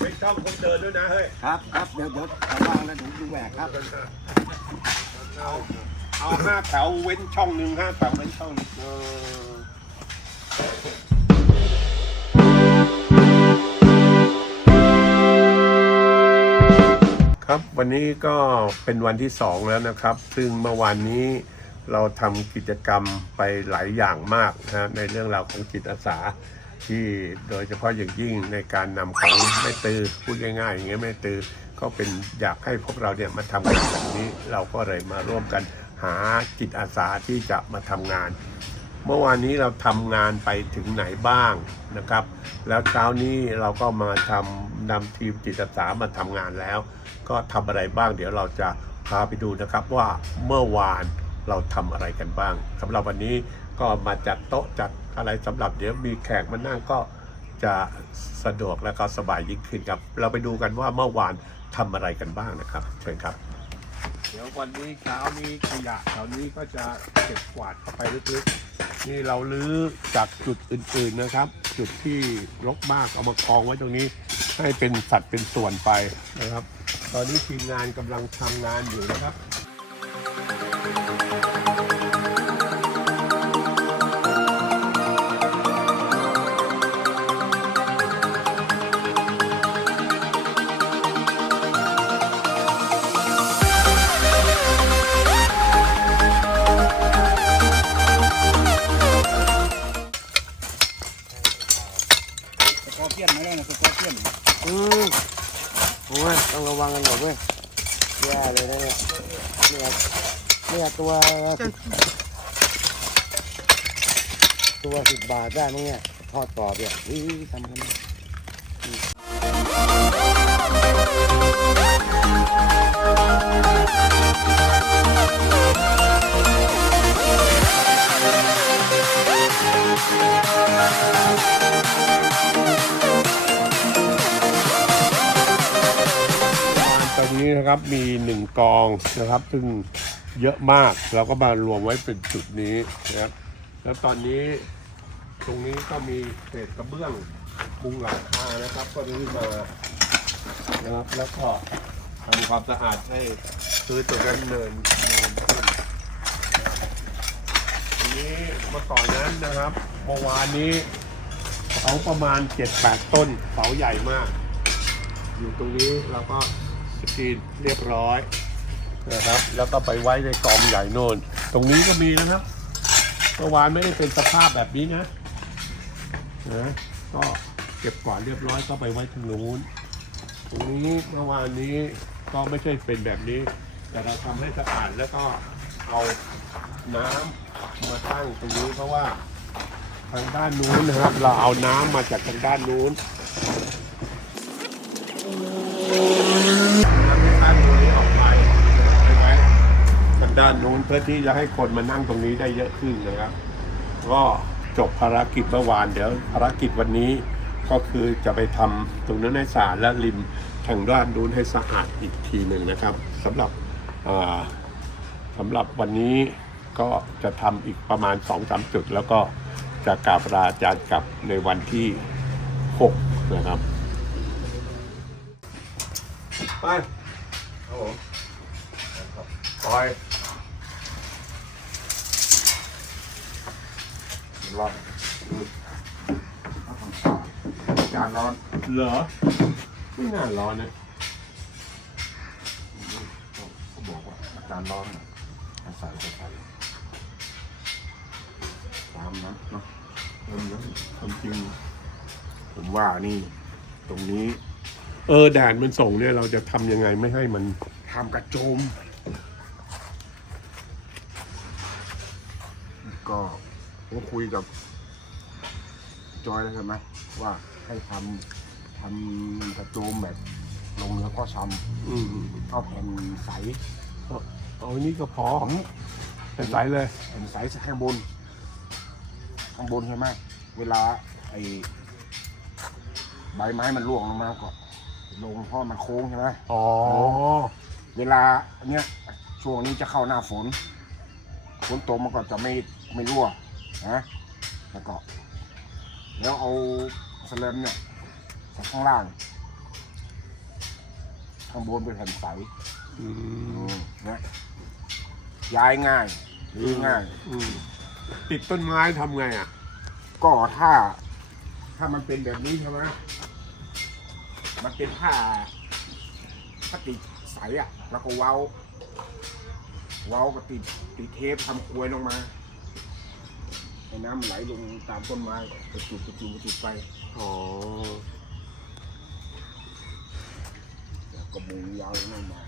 ไม่ชอบคนเดินด้วยนะเฮ้ย ครับครับเดี๋ยวเดี๋ยวระวังนะผมดูแหวกครับเอาเอาห้าแถวเว้นช่องหนึ่งห้าแถวเว้นช่องหนึ่งเออ ครับวันนี้ก็เป็นวันที่สองแล้วนะครับ ซึ่งเมื่อวานนี้เราทำกิจกรรมไปหลายอย่างมากนะฮะในเรื่องราวของจิตอาสา ที่โดยเฉพาะอย่างยิ่งในการนำของแม่ตือพูดง่ายๆอย่างเงี้ยแม่ตือก็เป็นอยากให้พวกเราเนี่ยมาทำกันแบบนี้ เราก็เลยมาร่วมกันหาจิตอาสาที่จะมาทำงาน เมื่อวานนี้เราทำงานไปถึงไหนบ้างนะครับ แล้วเช้านี้เราก็มาทำนำทีมจิตอาสามาทำงานแล้ว ก็ทำอะไรบ้าง เดี๋ยวเราจะพาไปดูนะครับว่าเมื่อวานเราทำอะไรกันบ้างสำหรับวันนี้ก็มาจัดโต๊ะจัดอะไรสำหรับเดี๋ยวมีแขกมานั่งก็จะสะดวกและก็สบายยิ่งขึ้นครับ เราไปดูกันว่าเมื่อวานทำอะไรกันบ้างนะครับเชิญครับ เดี๋ยววันนี้เช้านี้ขยะแถวนี้ก็จะเก็บกวาดเข้าไปลึกๆ นี่เราลื้อจากจุดอื่นๆนะครับ จุดที่รกมากเอามากองไว้ตรงนี้ให้เป็นสัดเป็นส่วนไปนะครับ ตอนนี้ทีมงานกำลังทำงานอยู่นะครับ วังกันหน่อยเว้ยแย่เลยนะเนี่ยเนี่ยเนี่ยตัวตัวสิบบาทได้มั้งเนี่ยทอดกรอบเนี่ยอีทำกัน นะครับมีหนึ่งกองนะครับ ซึ่งเยอะมากเราก็มารวมไว้เป็นจุดนี้นะครับ แล้วตอนนี้ตรงนี้ก็มีเศษกระเบื้องมุงหลังคานะครับ ก็รื้อมานะครับแล้วก็ทำความสะอาดให้คือตัวนั้นเนินเนินขึ้นทีนี้เมื่อก่อนนั้นนะครับเมื่อวานนี้เสาประมาณ 7-8 ต้นเสาใหญ่มาก อยู่ตรงนี้เราก็ สกรีนเรียบร้อยนะครับ แล้วก็ไปไว้ในกองใหญ่โน่น ตรงนี้ก็มีนะครับเมื่อวานไม่ได้เป็นสภาพแบบนี้นะนะก็เก็บกวาดเรียบร้อยก็ไปไว้ทางนู้นตรงนี้เมื่อวานนี้ก็ไม่ใช่เป็นแบบนี้ แต่เราทำให้สะอาดแล้วก็เอาน้ำมาตั้งตรงนี้เพราะว่าทางด้านนู้นนะครับ เราเอาน้ำมาจากทางด้านนู้นนำให้ตั้งตรงนี้ออกไปไปไว้ทาง ด้านนู้นเพื่อที่จะให้คนมานั่งตรงนี้ได้เยอะขึ้นนะครับ ก็จบภารกิจเมื่อวานเดี๋ยวภารกิจวันนี้ก็คือจะไปทำตรงนั้นให้สะอาดและริมทางด้านนู้นให้สะอาดอีกทีหนึ่งนะครับสำหรับอ่าสำหรับวันนี้ก็จะทำอีกประมาณ2อสจุด แล้วก็จะกราบลาอาจารย์กลับในวันที่ 6 นะครับไปครับผมคอย ร้อนจานร้อนเหรอ ไม่น่าร้อนนะเขาบอกว่าอาจารย์ร้อนน่ะให้ใส่ไปใส่ตามนั้นเนาะเริ่มแล้วความจริง ผมว่านี่ ตรงนี้ เออแดดมันส่งเนี่ยเราจะทำยังไงไม่ให้มันทำกระโจมก็ ผมคุยกับ จอยแล้วใช่ไหมว่าให้ทำทำกระโจมแบบลงแล้วก็ซ้อืมำเอาแผ่นใสเอาเอาอันนี้ก็พอผมเป็นสายเลย แผ่นใสข้างบน ข้างบนใช่ไหมเวลาไอ้ใบไม้มันร่วงลงมาก็ลงเพราะมันโค้งใช่ไหม อ๋อ เวลาเนี้ยช่วงนี้จะเข้าหน้าฝนฝนตกมันก็จะไม่ไม่รั่ว นะแล้วก็แล้วเอาสแลมเนี่ยใส่ข้างล่าง ข้างบนเป็นแผ่นใสอืมนะย้ายง่ายรื้อง่าย อืมติดต้นไม้ทำไงอะ ก็ถ้า ถ้ามันเป็นแบบนี้ใช่ไหมมันเป็นผ้าพลาสติกใสอะแล้วก็เว้า เว้าก็ติดติดเทปทำกลวยลงมา ให้น้ำไหลลงตามต้นไม้กระจุกกระจุกกระจุกไปอ๋อแล้วก็มุงยาวลงมา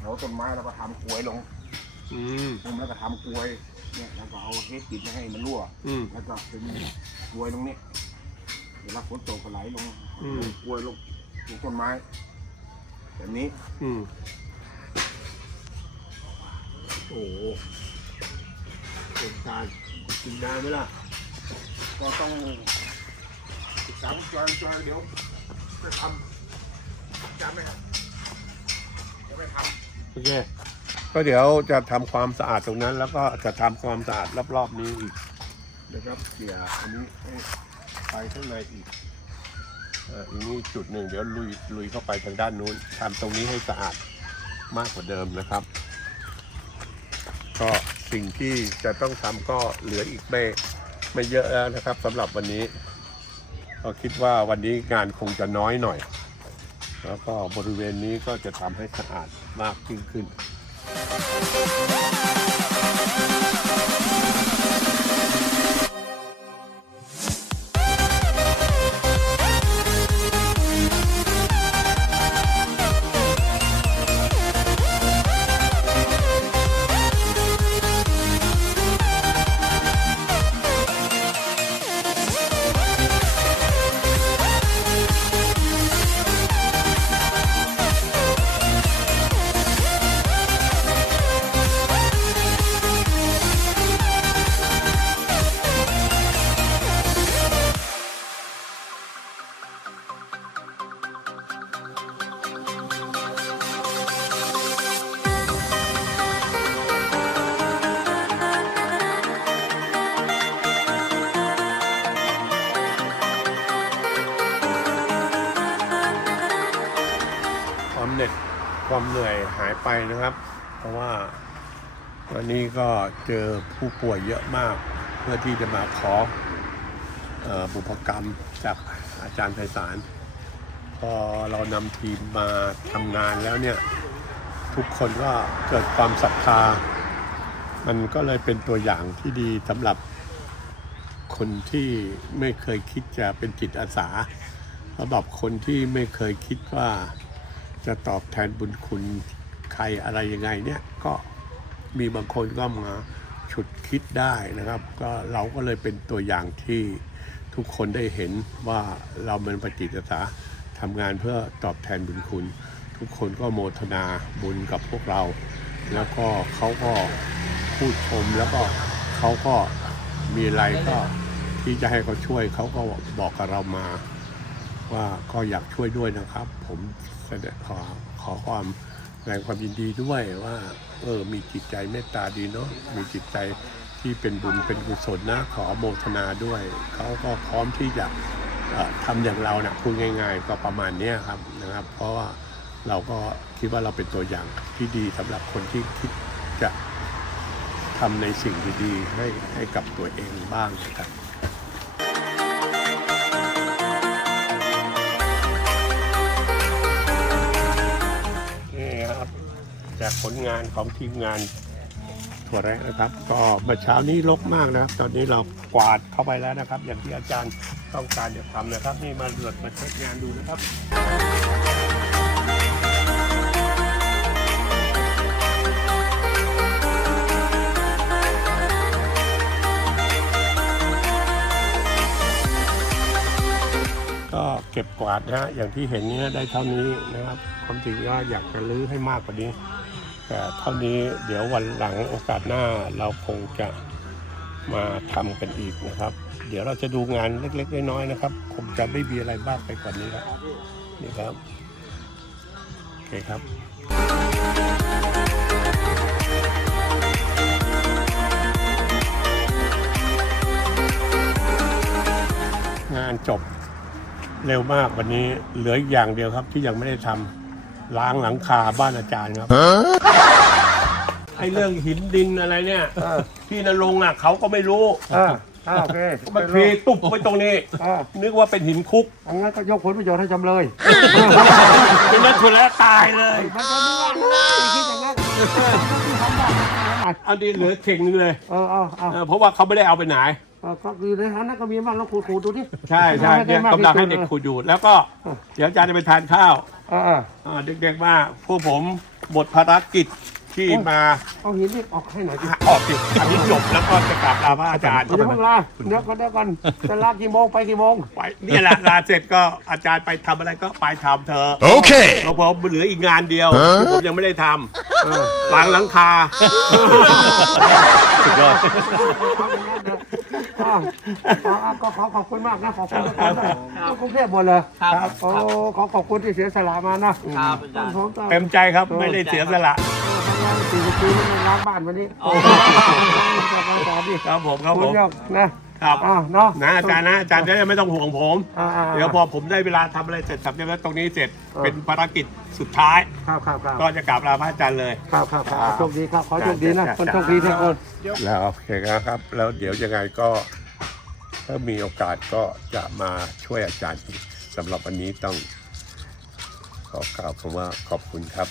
แล้วต้นไม้เราก็ทำกลวยลงอืมมุมแล้วก็ทำกลวยเนี่ยแล้วก็เอาเทปปิดไม่ให้มันรั่ว อืม แล้วก็เป็นกลวยตรงนี้เวลาฝนตกก็ไหลลงอืม กลวยลงลงต้นไม้แบบนี้อืมโอ้โหเป็นการ กินนานไหมล่ะ ก็ต้องศึกษาจอยจอยเดี๋ยวไปทำจำไหมครับเดี๋ยวไปทโอเค ก็เดี๋ยวจะทำความสะอาดตรงนั้น แล้วก็จะทำความสะอาดรอบๆนี้อีกนะครับเกี่ยอันนี้ให้ไปข้างในอีกเอ่ออีกนี่จุดหนึ่งเดี๋ยวลุยลุยเข้าไปทางด้านนู้นทำตรงนี้ให้สะอาดมากกว่าเดิมนะครับ ก็ สิ่งที่จะต้องทำก็เหลืออีกไม่ไม่เยอะแล้วนะครับสำหรับวันนี้ก็คิดว่าวันนี้งานคงจะน้อยหน่อย แล้วก็บริเวณนี้ก็จะทำให้สะอาดมากยิ่งขึ้น ความเหนื่อยหายไปนะครับ เพราะว่าวันนี้ก็เจอผู้ป่วยเยอะมาก เพื่อที่จะมาขออบุพกรรมจากอาจารย์ไพศาลพอเรานำทีมมาทำงานแล้วเนี่ย ทุกคนก็เกิดความศรัทธา มันก็เลยเป็นตัวอย่างที่ดีสำหรับคนที่ไม่เคยคิดจะเป็นจิตอาสาสำหรับคนที่ไม่เคยคิดว่า จะตอบแทนบุญคุณใครอะไรยังไงเนี่ยก็มีบางคนก็มาฉุดคิดได้นะครับ ก็เราก็เลยเป็นตัวอย่างที่ทุกคนได้เห็นว่าเราเป็นปฏิจจสาทำงานเพื่อตอบแทนบุญคุณ ทุกคนก็โมทนาบุญกับพวกเรา แล้วก็เขาก็พูดชมแล้วก็เขาก็มีอะไรก็ที่จะให้เขาช่วยเขาก็บอกกับเรามา ว่าก็อยากช่วยด้วยนะครับ ผมแสดงขอขอความแสดงความยินดีด้วยว่า เออมีจิตใจเมตตาดีเนาะมีจิตใจที่เป็นบุญเป็นกุศลนะขอโมทนาด้วย เขาก็พร้อมที่จะเอ่อทำอย่างเรานะพูดง่าย ๆ ก็ประมาณนี้ครับนะครับ เพราะว่าเราก็คิดว่าเราเป็นตัวอย่างที่ดีสำหรับคนที่คิดจะทำในสิ่งดีๆให้ให้กับตัวเองบ้างนะครับ จากผลงานของทีมงานถั่วแระนะครับ ก็เมื่อเช้านี้รกมากนะครับ ตอนนี้เรากวาดเข้าไปแล้วนะครับ อย่างที่อาจารย์ต้องการจะทำนะครับ นี่มาเลือดมาเช็คงานดูนะครับก็เก็บกวาดนะฮะอย่างที่เห็นเนี้ได้เท่านี้นะครับความจริงก็อยากจะรื้อให้มากกว่านี้ เท่านี้เดี๋ยววันหลังโอกาสหน้าเราคงจะมาทำกันอีกนะครับ เดี๋ยวเราจะดูงานเล็ก ๆ น้อยๆนะครับ คงจะไม่มีอะไรมากไปกว่านี้ครับนี่ครับโอเคครับงานจบเร็วมากวันนี้เหลืออีกอย่างเดียวครับที่ยังไม่ได้ทำ ล้างหลังคาบ้านอาจารย์ครับไอ้เรื่องหินดินอะไรเนี่ยพี่นรงค์อะเขาก็ไม่รู้อ่าอ่าโอเคมันเทตุบไว้ตรงนี้อ่านึกว่าเป็นหินคุกอันนั้นก็ยกผลประโยชน์ให้จำเลยเป็นนักทุนแล้วตายเลยมันจะไม่คิดอย่างนั้นเอาดีเหลือเข่งนึงเลยเออเอาเอาเออเพราะว่าเขาไม่ได้เอาไปไหน เอาก็อยู่ในฐานะก็มีบ้างแล้วขูดๆดูที่ใช่ใช่เนี่ยกำลังให้เด็กขูดอยู่ แล้วก็เดี๋ยวอาจารย์จะไปทานข้าวเออเอออ่าเด็กๆว่าพวกผมหมดภารกิจที่มาเอาหินนี่ออกให้หน่อยดิออกสิอันนี้จบแล้วก็จะกลับลาพระอาจารย์เดี๋ยวเพิ่งลาเดี๋ยวก็เดี๋ยวกันจะลากี่โมงไปกี่โมงไปเนี่ยแหละลาเสร็จก็อาจารย์ไปทำอะไรก็ไปทำเธอะ Okay. เพราะผมเหลืออีกงานเดียวที่ผมยังไม่ได้ทำหลังหลังคาสุดยอด อ่าอ่าก็ขอขอบคุณมากนะขอบคุณทุกคนมากเอากรุงเทพหมดเลยครับ โอ้ขอขอบคุณที่เสียสละมานะครับอาจารย์ ผมก็เต็มใจครับไม่ได้เสียสละทำงานสี่สิบปีแล้วมาล้างบ้านวันนี้โอ้ครับผมครับคุผณมยกนะ ครับอ้าวเนาะนะอาจารย์นะอาจารย์จะได้ไม่ต้องห่วงผม อ่าอ่าเดี๋ยวพอผมได้เวลาทำอะไรเสร็จสับเรียบร้อยตรงนี้เสร็จเออเป็นภารกิจสุดท้าย ครับครับครับก็จะกราบลาพระอาจารย์เลย ครับครับครับโชคดีครับขอโชคดีนะคนโชคดีทุกคนแล้วโอเคครับ แล้วเดี๋ยวยังไงก็ ถ้ามีโอกาสก็จะมาช่วยอาจารย์อีกสำหรับวันนี้ต้อง ขอกล่าวคำว่าขอบคุณครับ